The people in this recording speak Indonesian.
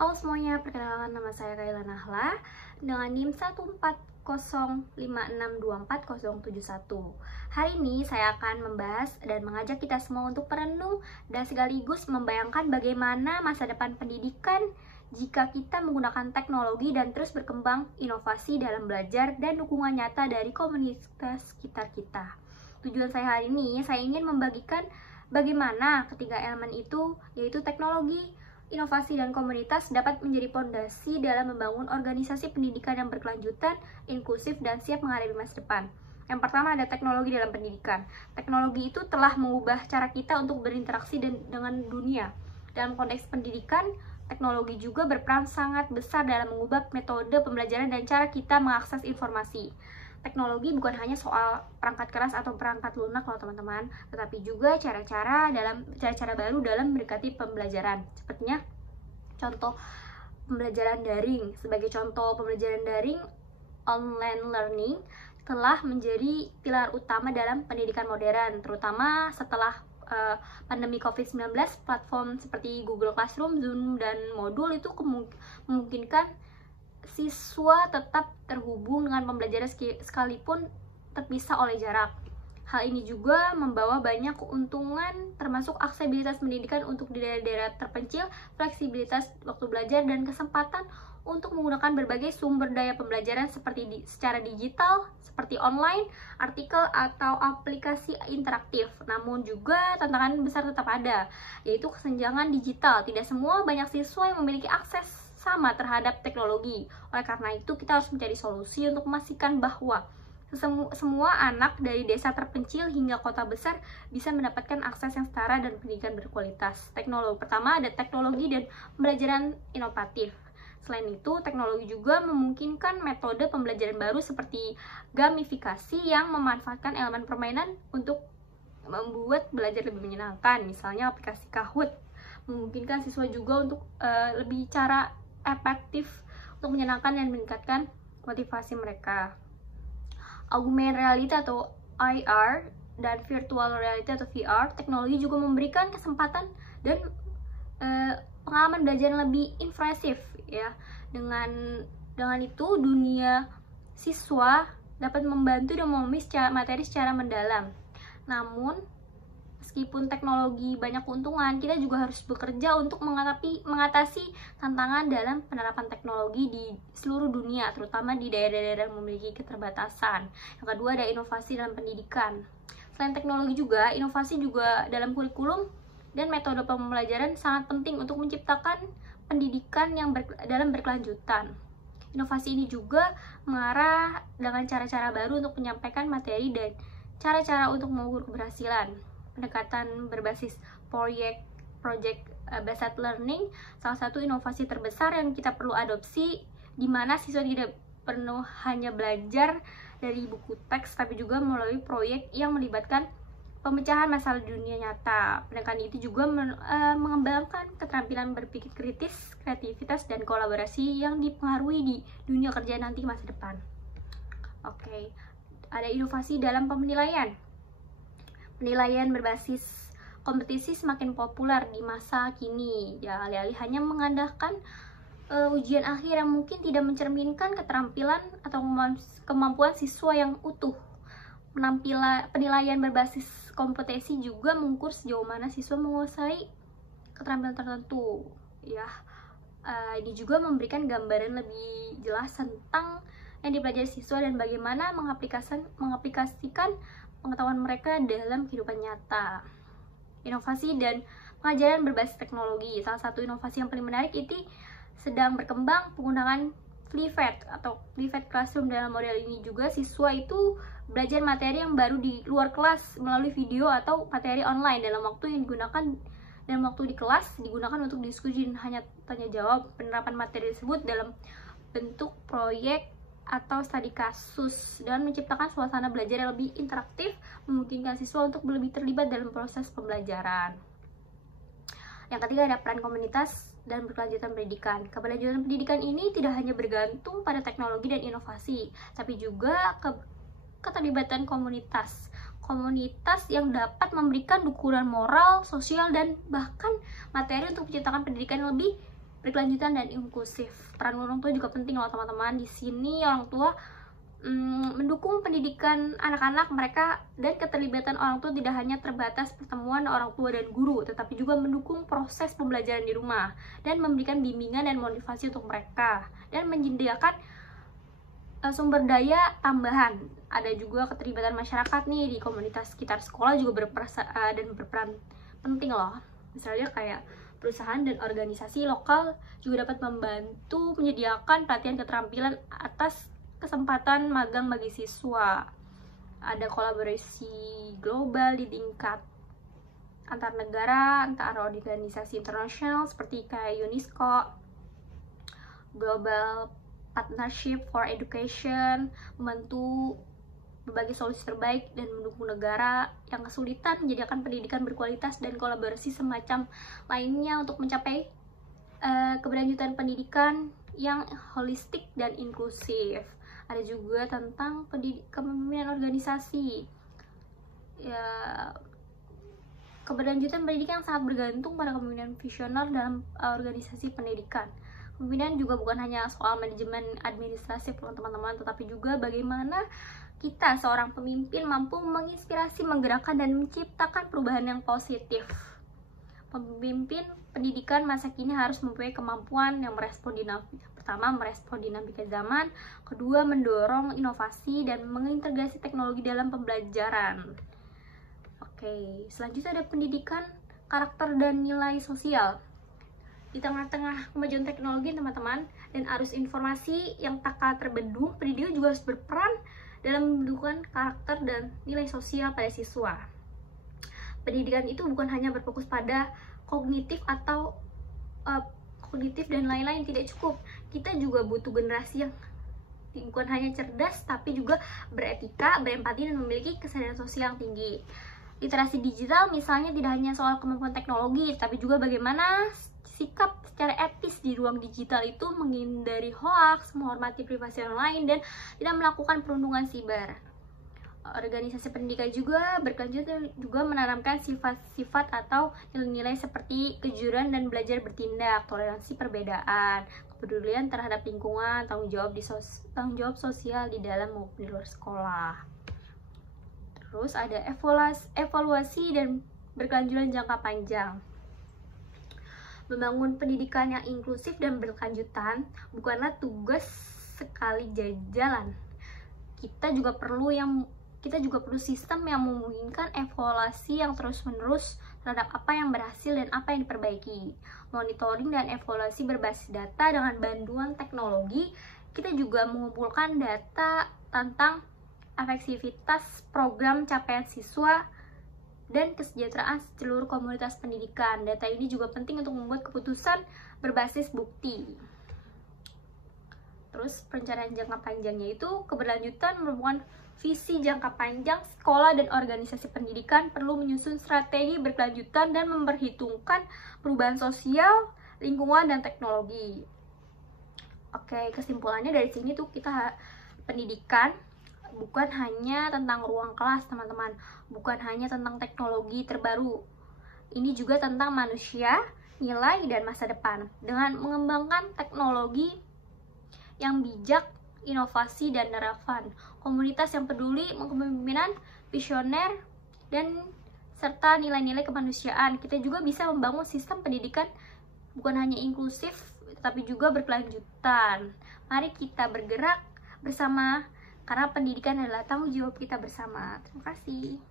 Halo semuanya, perkenalkan nama saya Kaila Nahla dengan NIM 14056240071. Hari ini saya akan membahas dan mengajak kita semua untuk merenung dan sekaligus membayangkan bagaimana masa depan pendidikan jika kita menggunakan teknologi dan terus berkembang inovasi dalam belajar dan dukungan nyata dari komunitas sekitar kita. Tujuan saya hari ini, saya ingin membagikan bagaimana ketiga elemen itu, yaitu teknologi, inovasi, dan komunitas dapat menjadi fondasi dalam membangun organisasi pendidikan yang berkelanjutan, inklusif, dan siap menghadapi masa depan. Yang pertama ada teknologi dalam pendidikan. Teknologi itu telah mengubah cara kita untuk berinteraksi dengan dunia. Dalam konteks pendidikan, teknologi juga berperan sangat besar dalam mengubah metode pembelajaran dan cara kita mengakses informasi. Teknologi bukan hanya soal perangkat keras atau perangkat lunak loh teman-teman, tetapi juga cara-cara baru dalam mendekati pembelajaran. Sepertinya contoh pembelajaran daring. Sebagai contoh pembelajaran daring, online learning telah menjadi pilar utama dalam pendidikan modern, terutama setelah pandemi COVID-19. Platform seperti Google Classroom, Zoom, dan Modul itu memungkinkan siswa tetap terhubung dengan pembelajaran sekalipun terpisah oleh jarak. Hal ini juga membawa banyak keuntungan, termasuk aksesibilitas pendidikan untuk di daerah-daerah terpencil, fleksibilitas waktu belajar, dan kesempatan untuk menggunakan berbagai sumber daya pembelajaran secara digital, seperti online, artikel, atau aplikasi interaktif. Namun juga tantangan besar tetap ada, yaitu kesenjangan digital. Tidak semua banyak siswa yang memiliki akses sama terhadap teknologi. Oleh karena itu, kita harus mencari solusi untuk memastikan bahwa semua anak dari desa terpencil hingga kota besar bisa mendapatkan akses yang setara dan pendidikan berkualitas. Pertama ada teknologi dan pembelajaran inovatif. Selain itu, teknologi juga memungkinkan metode pembelajaran baru seperti gamifikasi yang memanfaatkan elemen permainan untuk membuat belajar lebih menyenangkan. Misalnya aplikasi Kahoot memungkinkan siswa juga untuk lebih cara efektif untuk menyenangkan dan meningkatkan motivasi mereka. Augmented reality atau AR dan virtual reality atau VR, teknologi juga memberikan kesempatan dan pengalaman belajar yang lebih impresif ya. Dengan itu dunia siswa dapat membantu dan memahami materi secara mendalam. Namun meskipun teknologi banyak keuntungan, kita juga harus bekerja untuk mengatasi tantangan dalam penerapan teknologi di seluruh dunia, terutama di daerah-daerah yang memiliki keterbatasan. Yang kedua ada inovasi dalam pendidikan. Selain teknologi juga, inovasi juga dalam kurikulum dan metode pembelajaran sangat penting untuk menciptakan pendidikan yang dalam berkelanjutan. Inovasi ini juga mengarah dengan cara-cara baru untuk menyampaikan materi dan cara-cara untuk mengukur keberhasilan. Pendekatan berbasis project based learning salah satu inovasi terbesar yang kita perlu adopsi, di mana siswa tidak perlu hanya belajar dari buku teks, tapi juga melalui proyek yang melibatkan pemecahan masalah dunia nyata. Pendekatan itu juga mengembangkan keterampilan berpikir kritis, kreativitas, dan kolaborasi yang dipengaruhi di dunia kerja nanti masa depan. Oke, ada inovasi dalam penilaian. Penilaian berbasis kompetisi semakin populer di masa kini. Ya, alih-alih hanya mengandalkan ujian akhir yang mungkin tidak mencerminkan keterampilan atau kemampuan siswa yang utuh. Penilaian berbasis kompetensi juga mengukur sejauh mana siswa menguasai keterampilan tertentu. Ya, ini juga memberikan gambaran lebih jelas tentang yang dipelajari siswa dan bagaimana mengaplikasikan pengetahuan mereka dalam kehidupan nyata. Inovasi dan pengajaran berbasis teknologi. Salah satu inovasi yang paling menarik itu sedang berkembang penggunaan Flipped atau Flipped Classroom. Dalam model ini juga siswa itu belajar materi yang baru di luar kelas melalui video atau materi online dalam waktu di kelas digunakan untuk diskusi dan hanya tanya jawab. Penerapan materi tersebut dalam bentuk proyek atau studi kasus dan menciptakan suasana belajar yang lebih interaktif, memungkinkan siswa untuk lebih terlibat dalam proses pembelajaran. Yang ketiga ada peran komunitas dan berkelanjutan pendidikan. Keberlanjutan pendidikan ini tidak hanya bergantung pada teknologi dan inovasi, tapi juga keterlibatan komunitas. Komunitas yang dapat memberikan dukungan moral, sosial, dan bahkan materi untuk menciptakan pendidikan yang lebih berkelanjutan dan inklusif. Peran orang tua juga penting loh teman-teman. Di sini orang tua mendukung pendidikan anak-anak mereka, dan keterlibatan orang tua tidak hanya terbatas pertemuan orang tua dan guru, tetapi juga mendukung proses pembelajaran di rumah dan memberikan bimbingan dan motivasi untuk mereka, dan menyediakan sumber daya tambahan. Ada juga keterlibatan masyarakat nih di komunitas sekitar sekolah juga berperan penting loh. Misalnya kayak perusahaan dan organisasi lokal juga dapat membantu menyediakan pelatihan keterampilan atas kesempatan magang bagi siswa. Ada kolaborasi global di tingkat antar negara, antar organisasi internasional seperti kayak UNESCO, Global Partnership for Education, membantu berbagai solusi terbaik dan mendukung negara yang kesulitan menyediakan pendidikan berkualitas, dan kolaborasi semacam lainnya untuk mencapai keberlanjutan pendidikan yang holistik dan inklusif. Ada juga tentang kepemimpinan organisasi. Ya, keberlanjutan pendidikan yang sangat bergantung pada kepemimpinan visioner dalam organisasi pendidikan. Kepemimpinan juga bukan hanya soal manajemen administratif teman-teman, tetapi juga bagaimana kita seorang pemimpin mampu menginspirasi, menggerakkan, dan menciptakan perubahan yang positif. Pemimpin pendidikan masa kini harus mempunyai kemampuan yang merespon dinamika zaman, kedua mendorong inovasi dan mengintegrasi teknologi dalam pembelajaran. Oke, selanjutnya ada pendidikan karakter dan nilai sosial. Di tengah-tengah kemajuan teknologi teman-teman dan arus informasi yang tak kalah terbendung, pendidikan juga harus berperan dalam membentukkan karakter dan nilai sosial pada siswa. Pendidikan itu bukan hanya berfokus pada kognitif dan lain-lain, tidak cukup. Kita juga butuh generasi yang bukan hanya cerdas tapi juga beretika, berempati, dan memiliki kesadaran sosial yang tinggi. Literasi digital misalnya tidak hanya soal kemampuan teknologi, tapi juga bagaimana sikap secara etis di ruang digital itu, menghindari hoaks, menghormati privasi orang lain, dan tidak melakukan perundungan siber. Organisasi pendidikan juga berkelanjutan juga menanamkan sifat-sifat atau nilai-nilai seperti kejujuran dan belajar bertindak, toleransi perbedaan, kepedulian terhadap lingkungan, tanggung jawab sosial di dalam maupun di luar sekolah. Terus ada evaluasi dan berkelanjutan jangka panjang. Membangun pendidikan yang inklusif dan berkelanjutan bukanlah tugas sekali jalan. Kita juga perlu sistem yang memungkinkan evaluasi yang terus-menerus terhadap apa yang berhasil dan apa yang diperbaiki. Monitoring dan evaluasi berbasis data dengan bantuan teknologi. Kita juga mengumpulkan data tentang efektivitas program capaian siswa dan kesejahteraan seluruh komunitas pendidikan. Data ini juga penting untuk membuat keputusan berbasis bukti. Terus perencanaan jangka panjangnya itu keberlanjutan merupakan visi jangka panjang. Sekolah dan organisasi pendidikan perlu menyusun strategi berkelanjutan dan memperhitungkan perubahan sosial, lingkungan, dan teknologi. Oke, kesimpulannya dari sini tuh pendidikan bukan hanya tentang ruang kelas teman-teman, bukan hanya tentang teknologi terbaru. Ini juga tentang manusia, nilai, dan masa depan. Dengan mengembangkan teknologi yang bijak, inovasi, dan relevan, komunitas yang peduli, kepemimpinan, visioner, dan serta nilai-nilai kemanusiaan, kita juga bisa membangun sistem pendidikan bukan hanya inklusif, tapi juga berkelanjutan. Mari kita bergerak bersama, karena pendidikan adalah tanggung jawab kita bersama. Terima kasih.